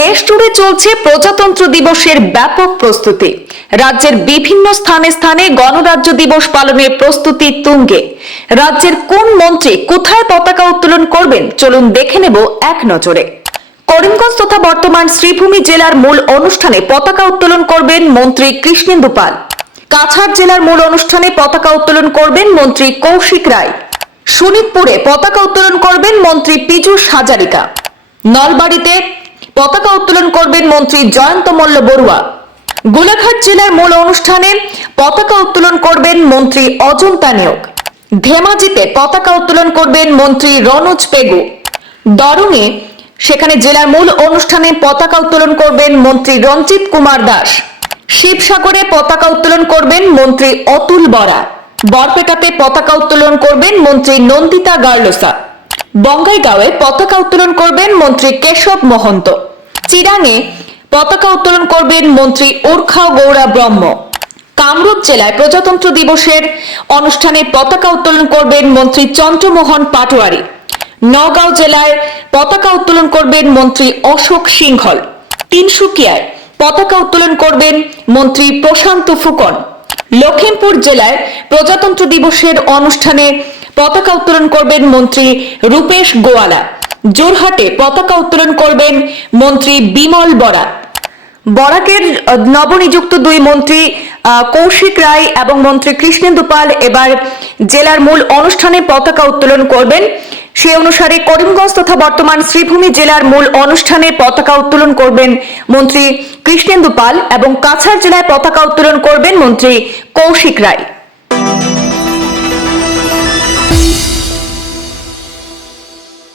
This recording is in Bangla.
দেশ জুড়ে চলছে প্রজাতন্ত্র দিবসের ব্যাপক প্রস্তুতি। রাজ্যের বিভিন্ন স্থানে স্থানে গণরাজ্য দিবস পালনের প্রস্তুতি তুঙ্গে। রাজ্যের কোন মন্ত্রী কোথায় পতাকা উত্তোলন করবেন, চলুন দেখে নেব এক নজরে। করিমগঞ্জ তথা বর্তমান শ্রীভূমি জেলার মূল অনুষ্ঠানে পতাকা উত্তোলন করবেন মন্ত্রী কৃষ্ণেন্দু পাল। কাছাড় জেলার মূল অনুষ্ঠানে পতাকা উত্তোলন করবেন মন্ত্রী কৌশিক রায়। শোনিতপুরে পতাকা উত্তোলন করবেন মন্ত্রী পীযূষ হাজারিকা। নলবাড়িতে পতাকা উত্তোলন করবেন মন্ত্রী জয়ন্ত মল্ল বড়ুয়া। গোলাঘাট জেলার মূল অনুষ্ঠানে পতাকা উত্তোলন করবেন মন্ত্রী অজন্তা নিয়োগ। ধেমাজিতে পতাকা উত্তোলন করবেন মন্ত্রী রনোজ পেগু। দরঙে সেখানে জেলার মূল অনুষ্ঠানে পতাকা উত্তোলন করবেন মন্ত্রী রঞ্জিত কুমার দাস। শিবসাগরে পতাকা উত্তোলন করবেন মন্ত্রী অতুল বরা। বরপেটাতে পতাকা উত্তোলন করবেন মন্ত্রী নন্দিতা গার্লসা। বঙ্গাইগাঁওয়ে পতাকা উত্তোলন করবেন মন্ত্রী কেশব মহন্ত। চিরাঙে পতাকা উত্তোলন করবেন মন্ত্রী ওরখাও গৌরা ব্রহ্ম। কামরূপ জেলায় প্রজাতন্ত্র দিবসের অনুষ্ঠানে পতাকা উত্তোলন করবেন মন্ত্রী চন্দ্রমোহন পাটোয়ারি। নওগাঁও জেলায় পতাকা উত্তোলন করবেন মন্ত্রী অশোক সিংহল। তিনসুকিয়ায় পতাকা উত্তোলন করবেন মন্ত্রী প্রশান্ত ফুকন। লখিমপুর জেলায় প্রজাতন্ত্র দিবসের অনুষ্ঠানে পতাকা উত্তোলন করবেন মন্ত্রী রূপেশ গোয়ালা। জোরহাটে পতাকা উত্তোলন করবেন মন্ত্রী বিমল বরা। বরাকের নবনিযুক্ত দুই মন্ত্রী কৌশিক রায় এবং মন্ত্রী কৃষ্ণেন্দু পাল এবার জেলার মূল অনুষ্ঠানে পতাকা উত্তোলন করবেন। সেই অনুসারে করিমগঞ্জ তথা বর্তমান শ্রীভূমি জেলার মূল অনুষ্ঠানে পতাকা উত্তোলন করবেন মন্ত্রী কৃষ্ণেন্দু পাল এবং কাছাড় জেলায় পতাকা উত্তোলন করবেন মন্ত্রী কৌশিক রায়।